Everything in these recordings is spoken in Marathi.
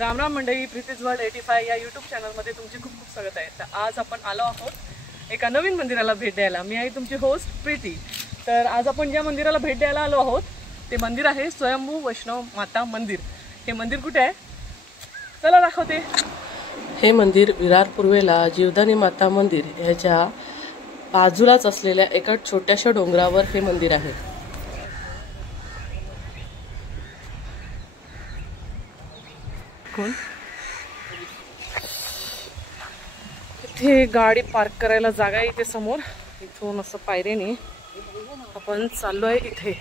राम राम मंडळी, प्रीतीज वर्ल्ड 85 या यूट्यूब चॅनलमध्ये तुमचे खूप खूप स्वागत आहे। तर आज आपण आलो आहोत एका नवीन मंदिराला भेट द्यायला। मी आहे तुमची होस्ट प्रीती। तर आज आपण ज्या मंदिराला भेट द्यायला आलो आहोत ते मंदिर आहे स्वयंभू वैष्णव माता मंदिर। हे मंदिर कुठे आहे चला दाखवते। हे मंदिर विरार पूर्वेला जीवदानी माता मंदिर ह्याच्या बाजूलाच असलेल्या एका छोट्याशा डोंगरावर हे मंदिर आहे। इथे गाडी पार्क करायला जागा आहे इथे समोर। इथून असं पायऱ्याने आपण चाललोय इथे।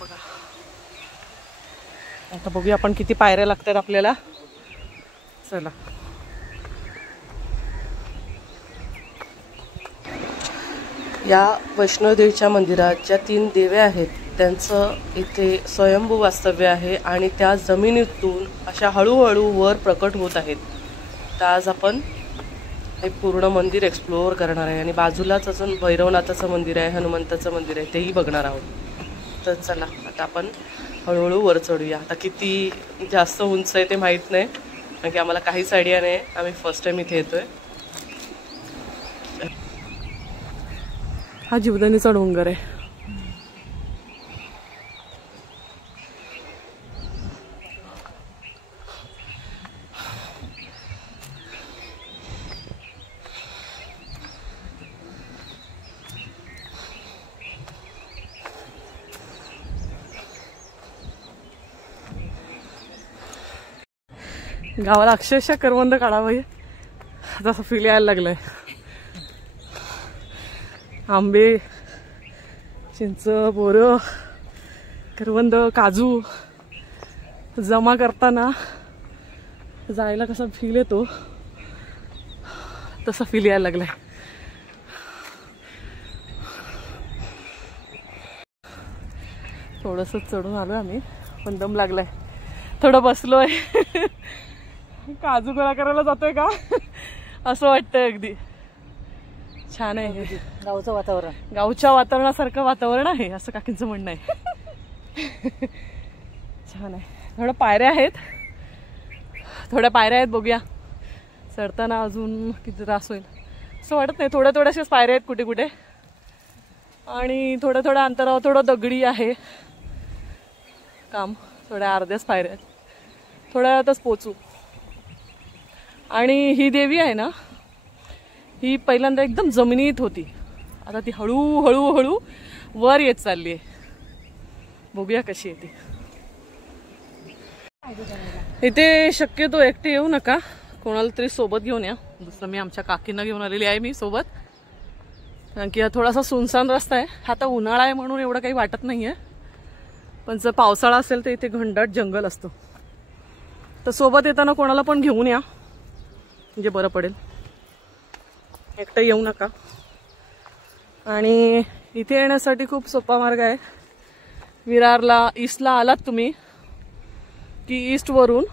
बघा आता बघूया आपण किती पायऱ्या लागतात आपल्याला। चला या वैष्णोदेवीच्या मंदिरात ज्या 3 देव्या आहेत त्यांचं इथे स्वयंभू वास्तव्य आहे आणि त्या जमिनीतून अशा हळूहळू वर प्रकट होत आहेत। तर आज आपण हे पूर्ण मंदिर एक्सप्लोअर करणार आहे आणि बाजूलाच अजून भैरवनाथाचं मंदिर आहे, हनुमंताचं मंदिर आहे, तेही बघणार आहोत। तर चला आता आपण हळूहळू वर चढूया। आता किती जास्त उंच आहे ते माहीत नाही कारण की आम्हाला काहीच आयडिया नाही, आम्ही फर्स्ट टाइम इथे येतोय। हा जीवदानीचा डोंगर आहे। गावाला अक्षरशः करवंद काढावं तसं फील यायला लागलंय। आंबे, चिंच, बोरं, करवंद, काजू जमा करताना जायला कसा फील येतो तसा फील यायला लागलाय। थोडंसं चढून आलो आम्ही पण दम लागलाय, थोडं बसलोय। काजू गोळा करायला जातोय का असं वाटतंय। अगदी छान आहे गावचं वातावरण, गावच्या वातावरणासारखं वातावरण आहे असं काकींचं म्हणणं आहे। छान आहे। थोड्या पायऱ्या आहेत, बघूया चढताना अजून किती त्रास होईल असं वाटत नाही। थोड्याशेच पायऱ्या आहेत कुठे कुठे आणि थोड्या अंतरावर थोडं दगडी आहे काम, थोड्या अर्ध्याच पायऱ्या आहेत, थोड्या वेळातच पोचू। आणि ही देवी आहे ना, ही पहिल्यांदा एकदम जमिनीत होती, आता ती हळूहळू वर येत चालली आहे। बघूया कशी येते। इथे शक्यतो एकटे येऊ नका, कोणाला तरी सोबत घेऊन या। दुसरं मी आमच्या काकींना घेऊन आलेली आहे मी सोबत, कारण की हा थोडासा सुनसान रस्ता आहे। आता उन्हाळा आहे म्हणून एवढं काही वाटत नाहीये, पण जर पावसाळा असेल तर इथे घनदाट जंगल असतो। तर सोबत येताना कोणाला पण घेऊन या म्हणजे बरं पडेल, एकटं येऊ नका। आणि इथे येण्यासाठी खूप सोपा मार्ग आहे। विरारला ईस्टला आलात तुम्ही की ईस्टवरून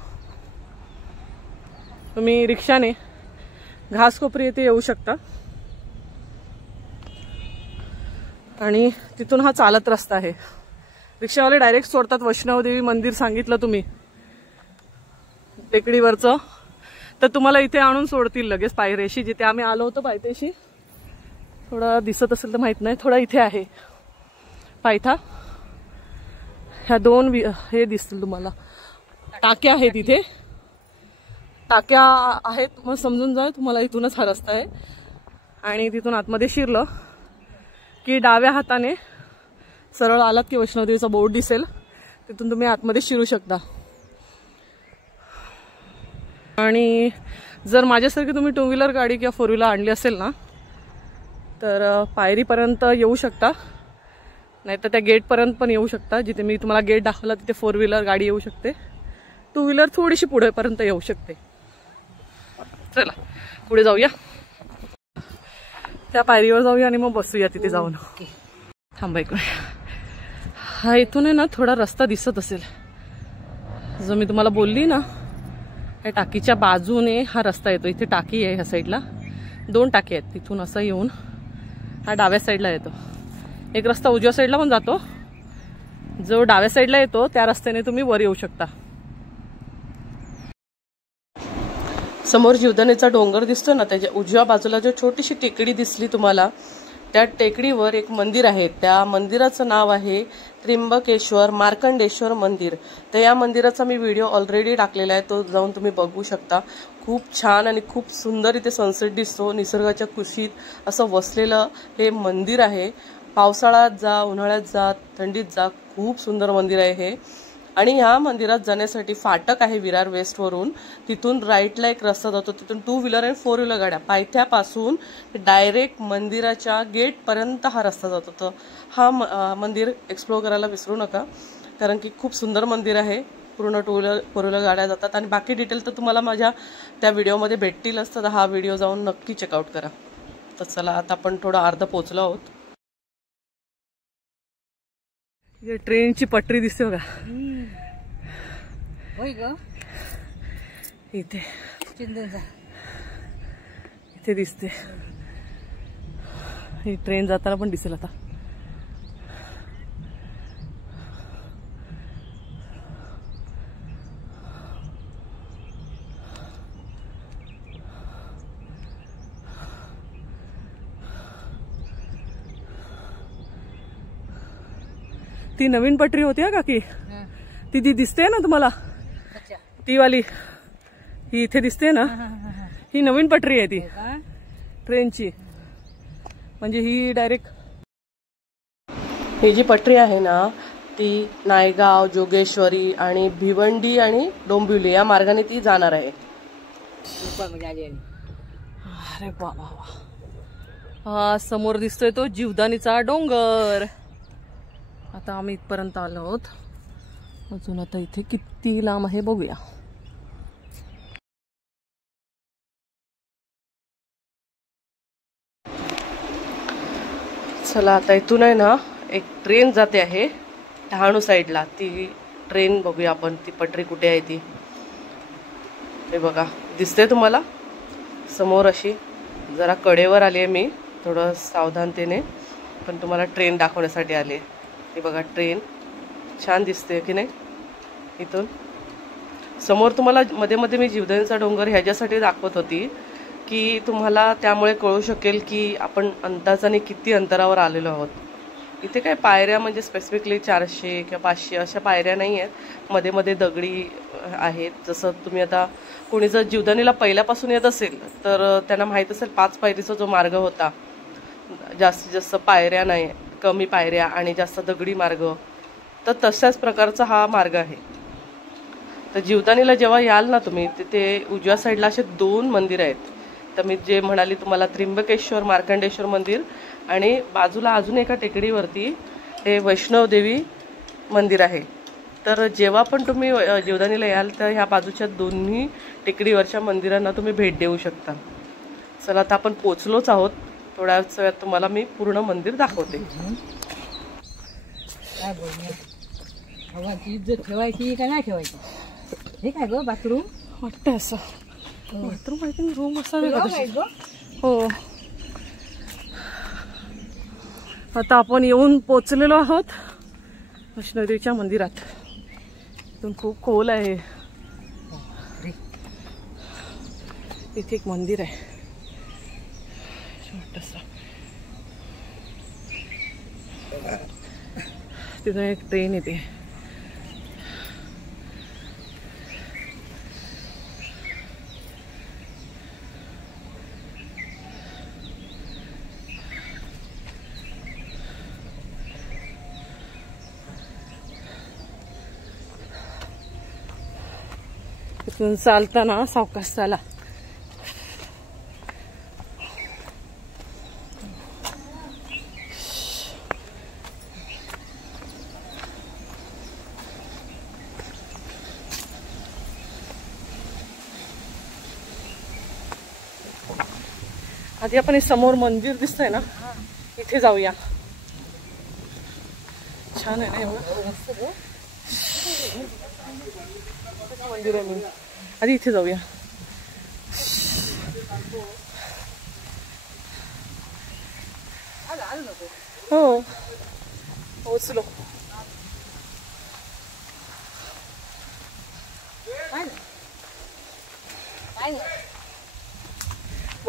तुम्ही रिक्षाने घासकोपरी येथे येऊ शकता आणि तिथून हा चालत रस्ता आहे। रिक्षावाले डायरेक्ट सोडतात वैष्णवदेवी मंदिर सांगितलं तुम्ही टेकडीवरचं तर तुम्हाला इथे आणून सोडतील लगेच पायथ्याशी, जिथे आम्ही आलो होतो पायथ्याशी। थोडा दिसत असेल तर माहित नाही, थोडा इथे आहे पायथा। ह्या 2 हे दिसतील तुम्हाला, टाक्या आहेत इथे, टाक्या आहेत मग समजून जा तुम्हाला इथूनच हा रस्ता आहे। आणि तिथून आतमध्ये शिरलं की डाव्या हाताने सरळ आलात की वैष्णोदेवीचा बोर्ड दिसेल, तिथून तुम्ही आतमध्ये शिरू शकता। आणि जर माझ्यासारखी तुम्ही 2 व्हीलर गाडी किंवा 4 व्हीलर आणली असेल ना तर पायरीपर्यंत येऊ शकता, नाहीतर त्या गेटपर्यंत पण येऊ शकता। जिथे मी तुम्हाला गेट दाखवला तिथे 4 व्हीलर गाडी येऊ शकते, 2 व्हीलर थोडीशी पुढेपर्यंत येऊ शकते। चला पुढे जाऊया, त्या पायरीवर जाऊया आणि मग बसूया तिथे जाऊन। थांबा एक वेळ, हा इथून आहे ना थोडा रस्ता दिसत असेल जो मी तुम्हाला बोलली ना, या टाकीच्या बाजूने हा रस्ता येतो। इथे टाकी आहे ह्या साईडला, 2 टाकी आहेत, तिथून असं येऊन हा डाव्या साईडला येतो। एक रस्ता उजव्या साईडला पण जातो, जो डाव्या साईडला येतो त्या रस्त्याने तुम्ही वर येऊ शकता। समोर जीवदानीचा डोंगर दिसतो ना, त्याच्या उजव्या बाजूला जो छोटीशी टेकडी दिसली तुम्हाला, त्या टेकडीवर एक मंदिर आहे. त्या मंदिराचं नाव आहे त्र्यंबकेश्वर मार्कंडेश्वर मंदिर. तर या मंदिराचा मी व्हिडिओ ऑलरेडी टाकलेला आहे, तो जाऊन तुम्ही बघू शकता. खूप छान आणि खूप सुंदर इथे सनसेट दिसतो. निसर्गाच्या कुशीत असं वसलेलं हे मंदिर आहे. पावसाळ्यात जा, उन्हाळ्यात जा, थंडीत जा, खूप सुंदर मंदिर आहे हे. आणि ह्या मंदिरात जाण्यासाठी फाटक आहे विरार वेस्टवरून. तिथून राईटला एक रस्ता जातो, तिथून 2 व्हीलर आणि 4 व्हीलर गाड्या पायथ्यापासून डायरेक्ट मंदिराच्या गेटपर्यंत हा रस्ता जातो. तर हा मंदिर एक्सप्लोर करायला विसरू नका, कारण की खूप सुंदर मंदिर आहे. पूर्ण 2 व्हीलर 4 व्हीलर गाड्या जातात. आणि बाकी डिटेल तर तुम्हाला माझ्या त्या व्हिडिओमध्ये भेटतीलच, तर हा व्हिडिओ जाऊन नक्की चेकआउट करा. तर चला, आता आपण थोडं अर्ध पोचलो आहोत. ट्रेनची पटरी दिसते बघा इथे, इथे दिसते. ही ट्रेन जाताना पण दिसेल आता. ती नवीन पटरी होती का की ती दिसते ना तुम्हाला, ती वाली ही इथे दिसते ना, ही नवीन पटरी आहे ती ट्रेनची. म्हणजे ही डायरेक्ट ही जी पटरी आहे ना, ती नायगाव, जोगेश्वरी आणि भिवंडी आणि डोंबिवली या मार्गाने ती जाणार आहे. अरे बाबा, हा समोर दिसतोय तो जीवदानीचा डोंगर. आता आम्ही इथपर्यंत आलो आहोत. अजून आता इथे किती लांब आहे बघूया. चला, आता इथून आहे ना एक ट्रेन जाते आहे डहाणू साईडला. ती ट्रेन बघूया आपण, ती पटरी कुठे आहे ती. हे बघा दिसते तुम्हाला समोर अशी. जरा कडेवर आली आहे मी थोडं सावधानतेने, पण तुम्हाला ट्रेन दाखवण्यासाठी आली आहे. हे बघा ट्रेन छान दिसते की नाही. इथून समोर तुम्हाला मध्ये मध्ये मी जीवदानीचा डोंगर ह्याच्यासाठी दाखवत होती की तुम्हाला त्यामुळे कळू शकेल की आपण अंदाजाने किती अंतरावर आलेलो आहोत. इथे काय पायऱ्या म्हणजे स्पेसिफिकली 400 किंवा 500 अशा पायऱ्या नाही आहेत. मध्ये मध्ये दगडी आहेत. जसं तुम्ही आता कोणी जर जीवदानीला पहिल्यापासून येत असेल तर त्यांना माहीत असेल 5 पायरीचा जो मार्ग होता, जास्तीत जास्त पायऱ्या नाही, कमी पायऱ्या आणि जास्त दगडी मार्ग, तर तशाच प्रकारचा हा मार्ग आहे. तर जीवदानीला जेव्हा याल ना तुम्ही, तिथे उजव्या साईडला असे 2 मंदिर आहेत. तर मी जे म्हणाली तुम्हाला, त्र्यंबकेश्वर मार्कंडेश्वर मंदिर आणि बाजूला अजून एका टेकडीवरती हे वैष्णवदेवी मंदिर आहे. तर जेव्हा पण तुम्ही जीवदानीला याल तर ह्या बाजूच्या दोन्ही टेकडीवरच्या मंदिरांना तुम्ही भेट देऊ शकता. चला, आता आपण पोचलोच आहोत. थोड्याच वेळात तुम्हाला मी पूर्ण मंदिर दाखवते. काय इज्जत ठेवायची का नाही ठेवायची, हे काय ग बाथरूम वाटतं असं. बाथरूम आहे की रूम असावे का? हो. आता आपण येऊन पोचलेलो आहोत वैष्णोदेवीच्या मंदिरात. इथून खूप खोल आहे. इथे एक मंदिर आहे छोटंसं. तिथून एक ट्रेन येते. तिथून चालताना सावकाश चाला. आधी आपण हे समोर मंदिर दिसतंय ना, इथे जाऊया. छान आहे ना एवढं मंदिर आहे. मी आधी इथे जाऊया. हो, पोचलो.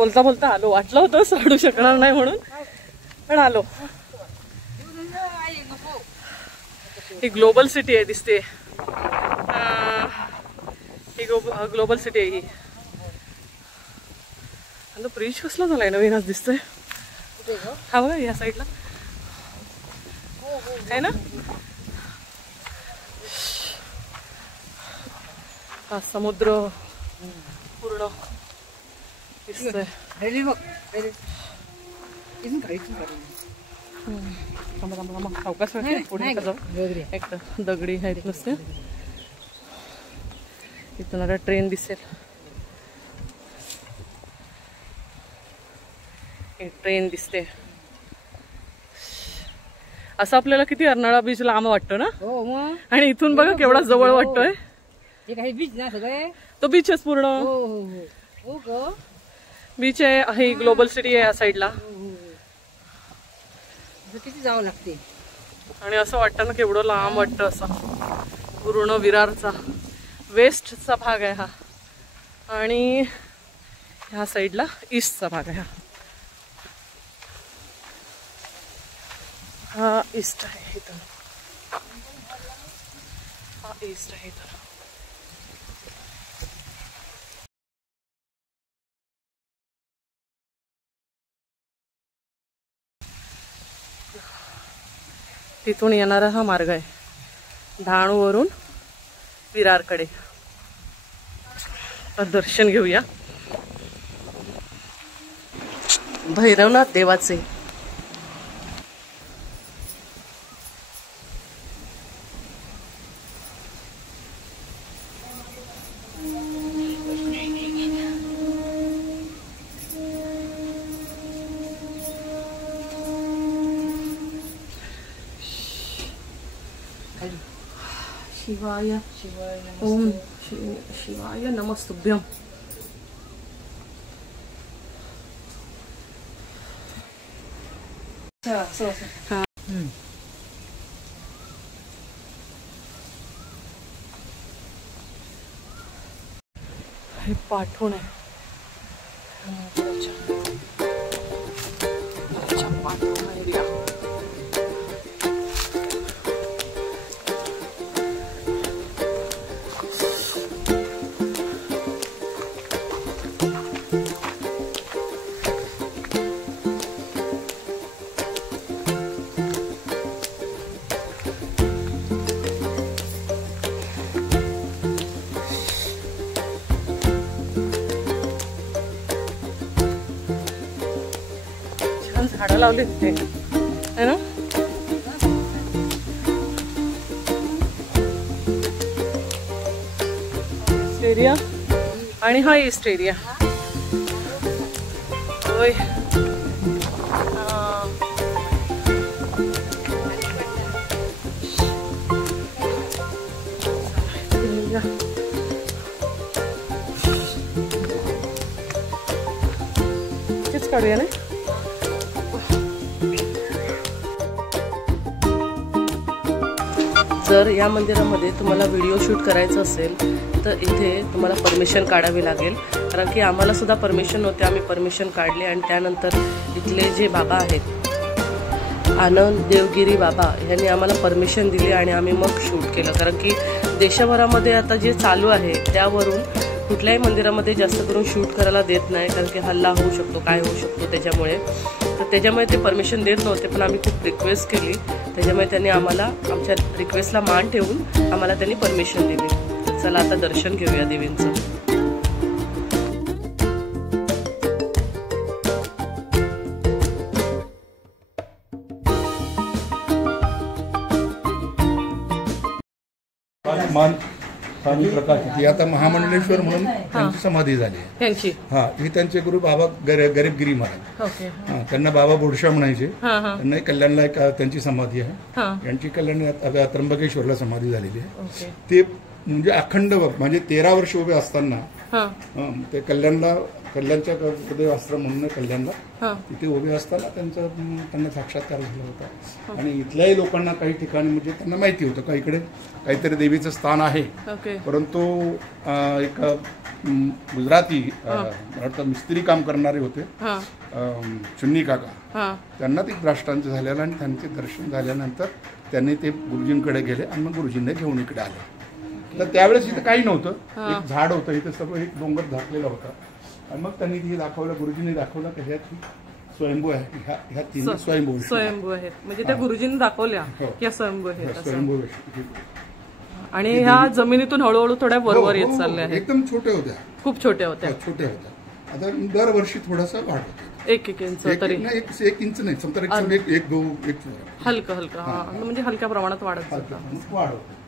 बोलता बोलता आलो. वाटलं होतं सोडू शकणार नाही म्हणून, पण आलो. ही ग्लोबल सिटी आहे दिसते. ही ग्लोबल सिटी आहे ही. आणि ब्रिज कसला झालाय नवीन आज दिसतोय. हा बघा या साईडला आहे ना. हा समुद्र पूर्ण दिसतोय. अवकाश पुढे एक दगडी आहेत नुसते. इथून आता ट्रेन दिसेल. ट्रेन दिसते. असं आपल्याला किती अर्नाळा बीच लांब वाटतो ना. आणि इथून बघा केवढा जवळ वाटतोय. तो बीच आहे पूर्ण. बीच आहे. ग्लोबल सिटी आहे या साईडला. किती जावं लागते. आणि असं वाटतं ना केवढं लांब वाटतं. असं पूर्ण विरारचा वेस्टचा भाग आहे हा. आणि ह्या साईडला ईस्टचा भाग आहे. हा ईस्ट आहे इथं. हा ईस्ट आहे इथं. तिथून येणारा हा मार्ग आहे डहाणूवरून विरारकडे. दर्शन घेऊया भैरवनाथ देवाचे. शिवाय ओम शिवाय नमस्तुभ्यम. हे पाठवून आहे. पाठवून एरिया. झाडं लावली तिथे है ना. ईस्ट एरिया आणि हा ईस्ट एरिया. होय. तेच काढूया ना. जर या मंदिरामध्ये तुम्हाला व्हिडिओ शूट करायचं असेल तर इथे तुम्हाला परमिशन काढावी लागेल. कारण की आम्हाला सुद्धा परमिशन नव्हते. आम्ही परमिशन काढली आणि त्यानंतर इथले जे बाबा आहेत आनंद देवगिरी बाबा यांनी आम्हाला परमिशन दिली आणि आम्ही मग शूट केलं. कारण की देशभरामध्ये आता जे चालू आहे त्यावरून कुठल्याही मंदिरामध्ये जास्त करून शूट करायला देत नाही. कारण की हल्ला होऊ शकतो, काय होऊ शकतो त्याच्यामुळे. तर त्याच्यामुळे ते परमिशन देत नव्हते. पण आम्ही खूप रिक्वेस्ट केली. त्याच्यामुळे त्यांनी आम्हाला आमच्या रिक्वेस्टला मान ठेवून आम्हाला त्यांनी परमिशन दिली. चला आता दर्शन घेऊया देवींचं. ती आता महामंडलेश्वर म्हणून त्यांची समाधी झाली त्यांची. हा ही त्यांचे गुरु बाबा गरीबगिरी महाराज. ओके. त्यांना बाबा बोडशा म्हणायचे. त्यांना कल्याणला एक त्यांची समाधी आहे. यांची कल्याण त्र्यंबकेश्वरला समाधी झालेली आहे. ते म्हणजे अखंड म्हणजे 13 वर्ष उभे असताना ते कल्याणला कल्याणच्या हृदय आश्रम म्हणून कल्याणला, तिथे उभे असताना त्यांना साक्षात्कार झाला होता. आणि इथल्याही लोकांना काही ठिकाणी म्हणजे त्यांना माहिती होतं का इकडे काहीतरी देवीचं स्थान आहे. परंतु एक गुजराती वाटतं मिस्त्री काम करणारे होते चुन्नी काका, त्यांना ते द्राष्टांत झालेलं आणि त्यांचे दर्शन झाल्यानंतर त्यांनी ते गुरुजींकडे गेले आणि मग गुरुजींना घेऊन इकडे आले. तर त्यावेळेस इथं काही नव्हतं, एक झाड होतं, इथं सगळं एक डोंगर झाकलेला होता. आणि मग त्यांनी ते दाखवलं, गुरुजींनी दाखवलं की ह्या स्वयंभू आहे, ह्या तीन स्वयंभू आहेत. म्हणजे त्या गुरुजींनी दाखवल्या या स्वयंभू आहेत. स्वयंभू. आणि ह्या जमिनीतून हळूहळू थोड्या वरवर येत चालल्या आहेत. एकदम छोट्या होत्या, खूप छोट्या होत्या. आता दरवर्षी थोडासा वाढ होतो, 1 इंच तरी. 1 इंच नाही, समजा हलकं म्हणजे हलक्या प्रमाणात वाढत वाढ होते.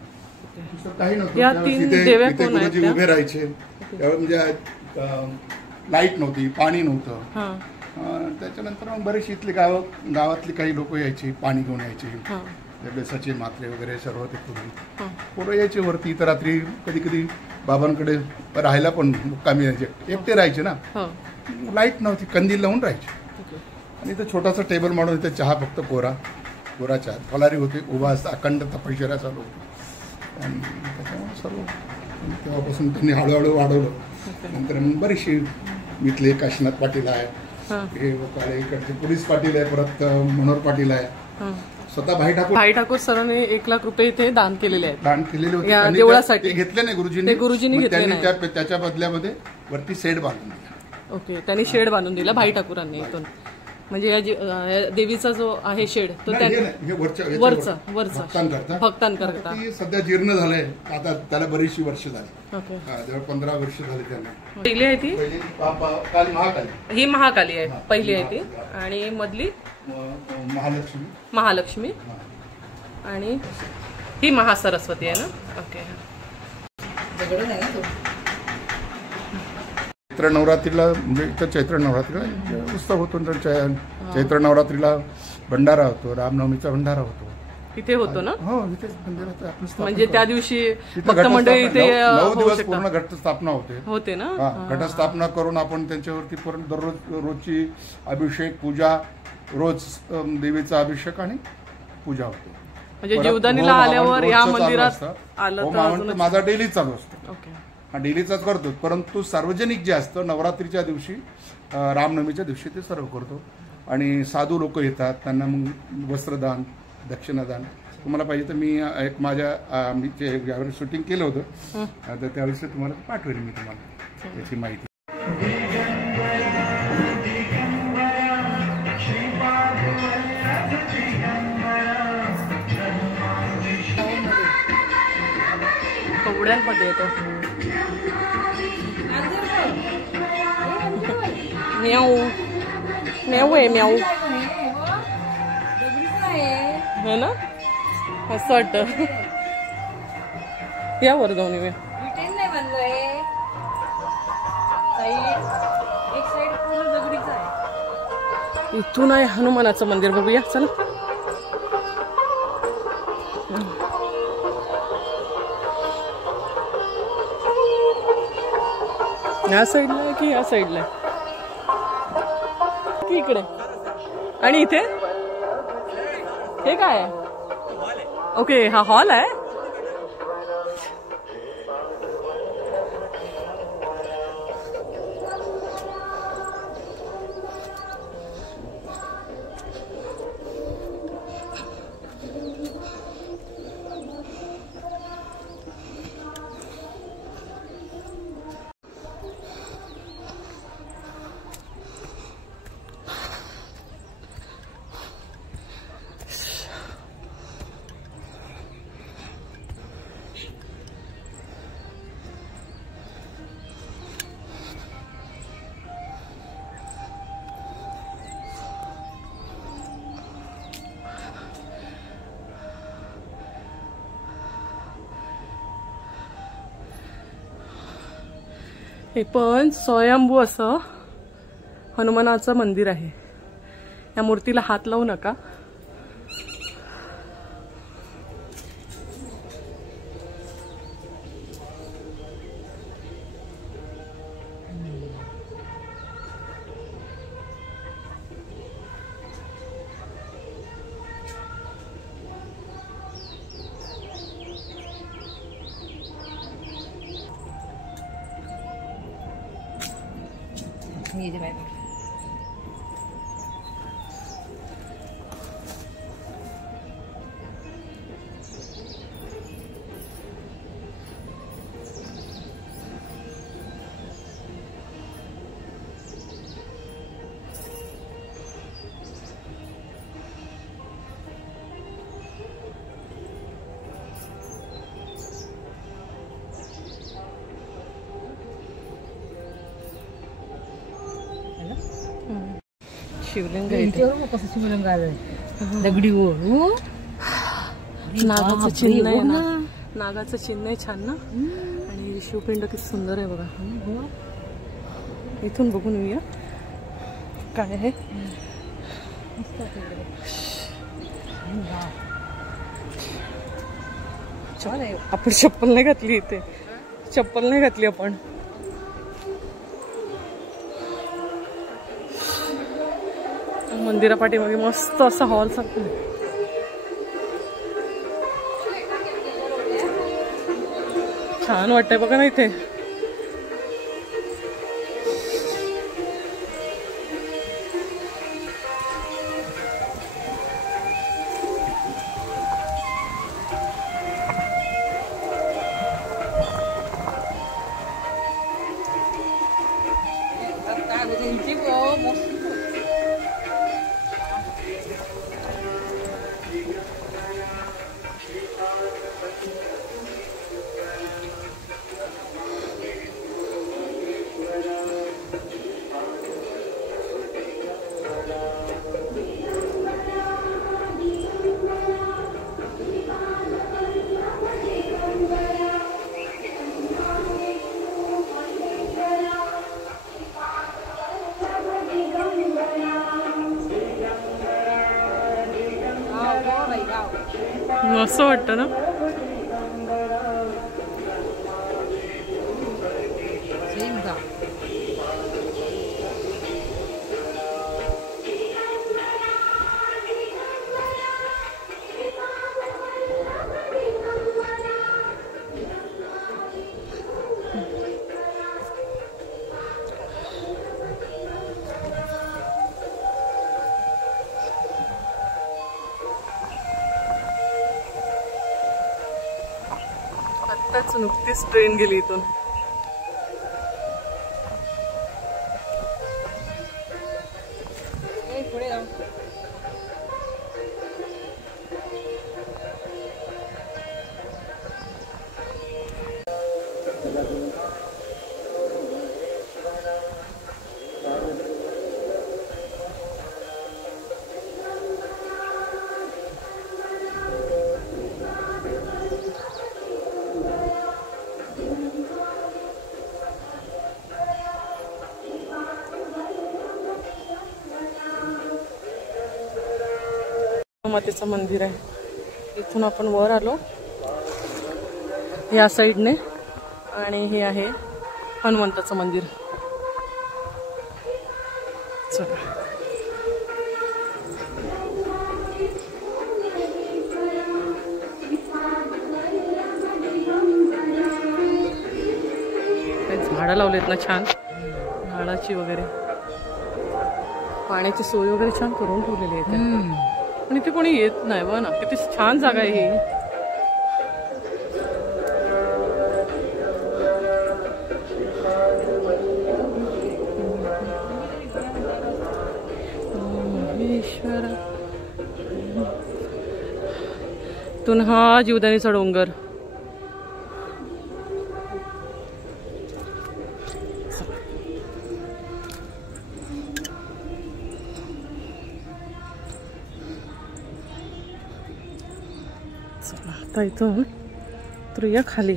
काही या 3 देव्या कोण आहेत? उभे राहायचे म्हणजे लाईट नव्हती, पाणी नव्हतं. त्याच्यानंतर मग बरेचसे इथले गावातली काही लोक यायची, पाणी घेऊन यायचे. सचिन मात्रे वगैरे सर्व ते पोरं यायचे वरती. इथं रात्री कधी कधी बाबांकडे राहायला पण मुक्कामी यायचे, एकटे राहायचे ना, लाईट नव्हती, कंदील लावून राहायचे. आणि इथं छोटासा टेबल मांडून इथे चहा, फक्त कोरा चहा, फलारी होते, उभा असता अखंड तपश्चर्या चालू होती. आणि त्याच्यामुळे सर्व तेव्हापासून त्यांनी हळूहळू वाढवलं. नंतर बरीचशी इथले काशीनाथ पाटील आहे, हे इकडचे पोलीस पाटील आहे, परत मनोहर पाटील आहे, स्वतः भाई ठाकूर सरांनी 1 लाख रुपये इथे दान केलेले होते देवळासाठी. घेतले नाही गुरुजींनी घेतले नाही. त्याच्या बदल्यामध्ये वरती शेड बांधून दिला. ओके, त्यांनी शेड बांधून दिला भाई ठाकूरांनी इथून. म्हणजे या देवीचा जो आहे शेड तो त्यांनी वरचा भक्तांकरता सध्या जीर्ण झालंय. आता त्याला बरीचशी वर्ष झाली, 15 वर्ष झाली त्यांना. पहिली आहे ती ही महाकाली आहे, पहिली आहे ती. आणि मधली महालक्ष्मी आणि ही महासरस्वती आहे ना. ओके. चैत्र नवरात्रीला म्हणजे इथं चैत्र नवरात्रीला उत्सव होतो. चैत्र नवरात्रीला भंडारा होतो, रामनवमीचा भंडारा होतो. इथे होतो ना? हो, इथे मंदिरात. म्हणजे त्या दिवशी भक्त मंडळी इथे 9 दिवस पूर्ण घटस्थापना होते ना. घटस्थापना करून आपण त्यांच्यावरती रोजची अभिषेक, पूजा, रोज देवीचा अभिषेक आणि पूजा होते. म्हणजे जीवदानीला आल्यावर या मंदिरात आलं तर माझा डेली चालू असतो. हा डेलीचाच करतो, परंतु सार्वजनिक जे असतं नवरात्रीच्या दिवशी, रामनवमीच्या दिवशी ते सर्व करतो. आणि साधू लोक येतात, त्यांना मग वस्त्रदान, दक्षिणादान. तुम्हाला पाहिजे तर मी एक माझ्या मी ज्यावेळेस शूटिंग केलं होतं तर त्यावेळेस तुम्हाला पाठवेल मी तुम्हाला याची माहिती. कवड्यांमध्ये येतो. म्याऊ म्याऊ आहे, म्याऊ है ना, असं वाटतं. यावर जाऊन येऊया. इथून आहे हनुमानाचं मंदिर, बघूया चला. या साईडला आहे की या साईडला आहे की इकडे? आणि इथे हे काय आहे? ओके, हा हॉल आहे. हे पण स्वयंभू असं हनुमानाचं मंदिर आहे. या मूर्तीला हात लावू नका. हे जे बाहेर शिवलिंग आहे इथे. इथे कसं शिवलिंग आलंय दगडी हो नागाचं चिन्ह आहे ना, नागाचं चिन्ह आहे छान ना. आणि शिवपिंड किती सुंदर आहे बघा. इथून बघून येऊया काय आहे. आपण चप्पल नाही घातली इथे, चप्पल नाही घातली आपण. मंदिरा पाठीमागे मस्त असा हॉल सारखं छान वाटतंय बघा ना इथे. मस्त वाटतं ना. आत्ताच नुकतीच ट्रेन गेली इथून. मातेचं मंदिर आहे. इथून आपण वर आलो या साईडने आणि हे आहे हनुमंताचं मंदिर. चला झाडं लावलेत ना छान, झाडाची वगैरे, पाण्याची सोय वगैरे छान करून ठेवलेली आहे. पण इथे कोणी येत नाही बघ ना, किती छान जागा आहे ही. महेश्वर इथून हा जीवदानीचा डोंगर. आता इथून उतरूया खाली.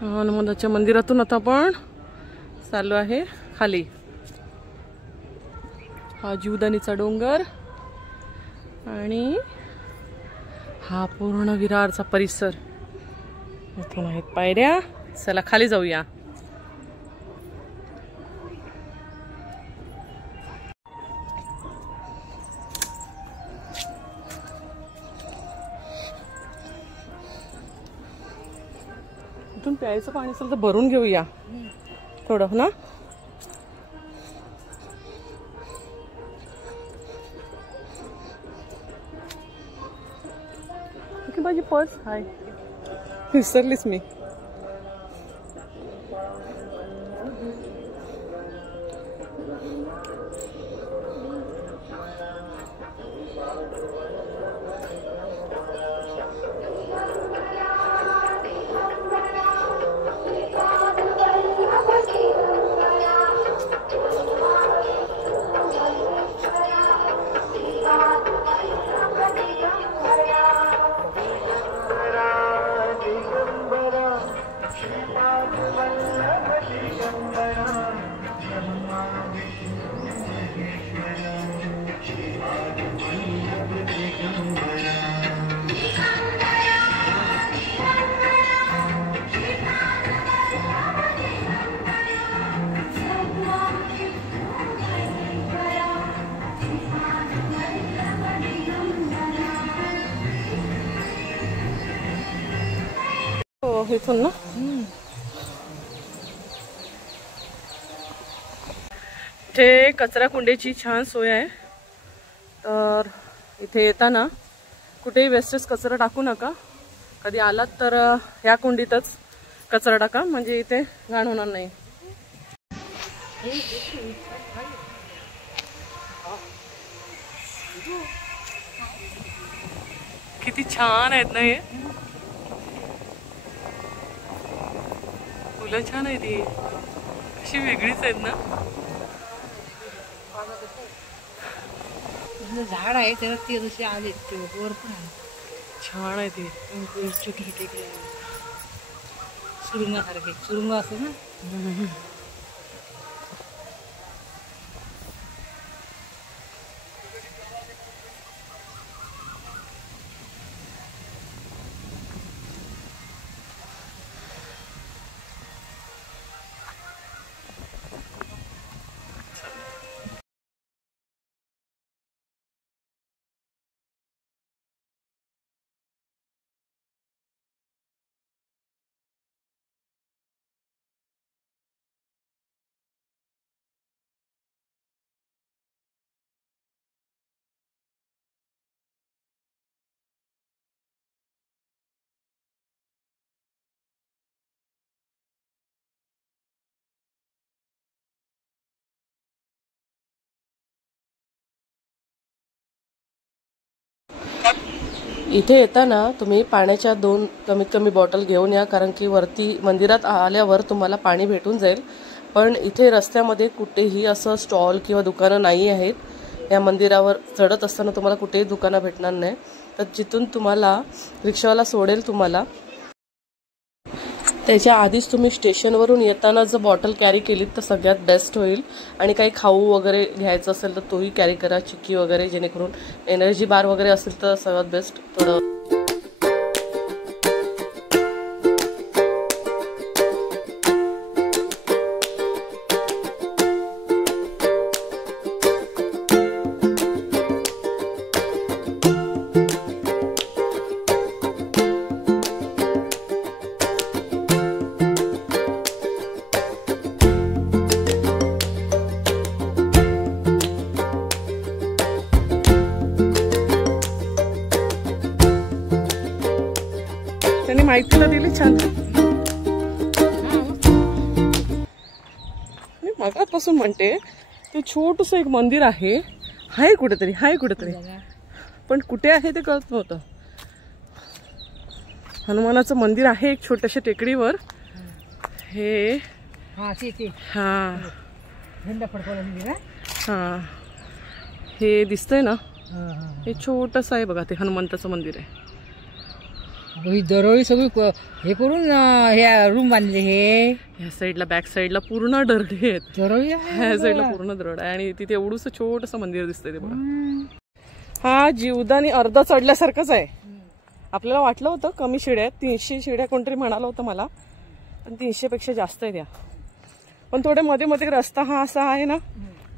हनुमानाच्या मंदिरातून आता आपण चाललो आहे खाली. हा जीवदानीचा डोंगर आणि हा पूर्ण विरारचा परिसर. इथून आहेत पायऱ्या. चला खाली जाऊया. इथून प्यायचं पाणी असेल तर भरून घेऊया थोडं ना. माझी पर्स हाय, विसरलीस मी. इथून ना इथे कचरा कुंडीची छान सोय आहे. तर इथे येताना कुठेही वेस्टेज कचरा टाकू नका. कधी आलात तर ह्या कुंडीतच कचरा टाका, म्हणजे इथे घाण होणार नाही. किती छान आहेत ना हे फुलं, छान आहे ती, अशी वेगळीच आहेत ना. झाड आहे त्याला ते जसे आले ते वर पण छान आहे ती, छोटी छोटी सुरुंगासारखे सुरुंग असते ना. इथे येताना तुम्ही पाण्याच्या 2 कमीत कमी बॉटल घेऊन या, कारण की वरती मंदिरात आल्यावर तुम्हाला पाणी भेटून जाईल. पण इथे रस्त्यामध्ये कुठेही असं स्टॉल किंवा दुकानं नाही आहेत. या मंदिरावर चढत असताना तुम्हाला कुठेही दुकानं भेटणार नाही. तर जिथून तुम्हाला रिक्षावाला सोडेल तुम्हाला, त्याच्या आधीच तुम्ही स्टेशनवरून येताना जर बॉटल कॅरी केलीत तर सगळ्यात बेस्ट होईल. आणि काही खाऊ वगैरे घ्यायचं असेल तर तोही कॅरी करा, चिक्की वगैरे, जेणेकरून एनर्जी बार वगैरे असेल तर सगळ्यात बेस्ट. थोडं माहिती तर दिली छान. मी मगापासून म्हणते ते छोटस एक मंदिर आहे, हाय कुठेतरी, पण कुठे आहे ते कळत नव्हतं. हनुमानाचं मंदिर आहे एक छोट्याशा टेकडीवर. हे हा हे दिसतंय ना, हे छोटस आहे बघा, ते हनुमंताचं मंदिर आहे. दरवळी सगळी हे करून हे रूम बांधले. हे ह्या साईडला बॅक साईडला पूर्ण दरडी आहेत, दरवळी ह्या साईडला पूर्ण दरड आहे. आणि तिथे एवढूस छोटस मंदिर दिसतंय ते बघा. हा जीवदानी अर्ध चढल्यासारखंच आहे. आपल्याला वाटलं होतं कमी शिड्या आहेत, 300 शिड्या कोणतरी म्हणालं होतं मला, पण 300 पेक्षा जास्त आहेत या. पण थोडे मध्ये मध्ये रस्ता हा असा आहे ना,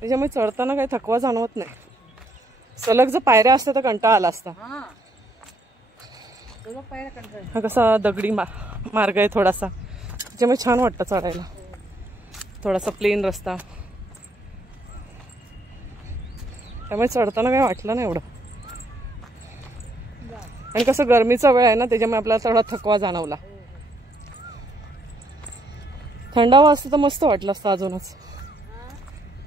त्याच्यामुळे चढताना काही थकवा जाणवत नाही. सलग जर पायऱ्या असत्या तर कंटाळा आला असता. हा कसा दगडी मार्ग आहे थोडासा, त्याच्यामुळे छान वाटतं चढायला. थोडासा प्लेन रस्ता, त्यामुळे चढताना काही वाटलं नाही एवढं. आणि कसं गरमीचा वेळ आहे ना, त्याच्यामुळे आपल्याला थोडा थकवा जाणवला. थंडावा असतं तर मस्त वाटलं असतं अजूनच.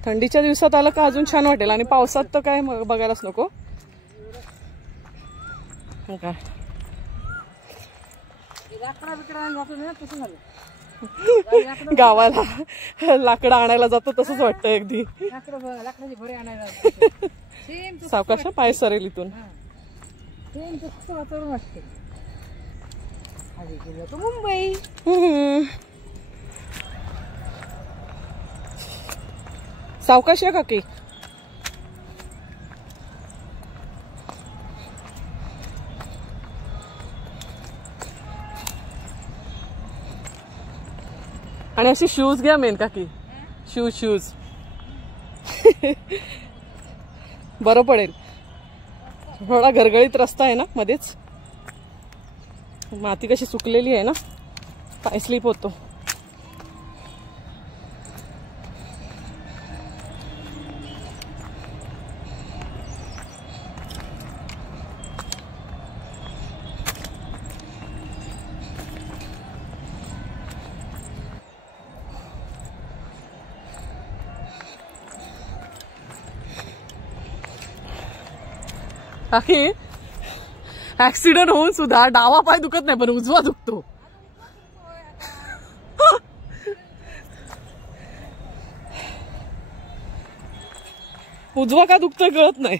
थंडीच्या दिवसात आलं का अजून छान वाटेल. आणि पावसात तर काय बघायलाच नको. काय गावाला लाकडं आणायला जातो तसंच वाटतं अगदी. सावकाश पाय सरेल इथून. मुंबई सावकाश आहे काकी. आणि असे शूज घ्या मेन काकी. शूज बरं पडेल. थोडा घरगळीत रस्ता आहे ना मध्येच. माती कशी सुकलेली आहे ना, पाय स्लिप होतो. काकी ऍक्सिडेंट होऊन सुद्धा डावा पाय दुखत नाही, पण उजवा दुखतो. उजवा का दुखतोय कळत नाही.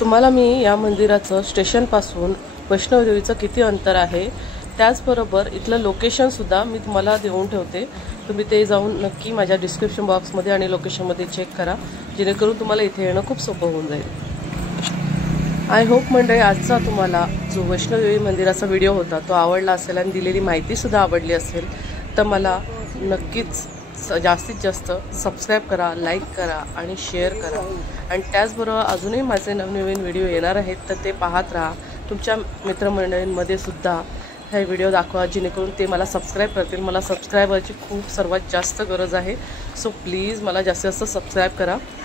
तुम्हाला मी या मंदिराचं स्टेशनपासून वैष्णवदेवीचं किती अंतर आहे, त्याचबरोबर इथलं लोकेशनसुद्धा मी तुम्हाला देऊन ठेवते. तुम्ही ते जाऊन नक्की माझ्या डिस्क्रिप्शन बॉक्समध्ये आणि लोकेशनमध्ये चेक करा, जेणेकरून तुम्हाला इथे येणं खूप सोपं होऊन जाईल. आय होप मंडळी, आजचा तुम्हाला जो वैष्णवदेवी मंदिराचा व्हिडिओ होता तो आवडला असेल आणि दिलेली माहितीसुद्धा आवडली असेल. तर मला नक्कीच जास्तीत जास्त सबस्क्राईब करा, लाईक करा आणि शेअर करा. आणि त्याचबरोबर अजूनही माझे नवनवीन व्हिडिओ येणार आहेत, तर ते पाहत राहा. तुमच्या मित्रमंडळींमध्ये सुद्धा हे व्हिडिओ दाखवा, जेणेकरून ते मला सबस्क्राईब करतील. मला सबस्क्रायबरची खूप सर्वात जास्त गरज आहे. सो प्लीज मला जास्तीत जास्त सबस्क्राईब करा.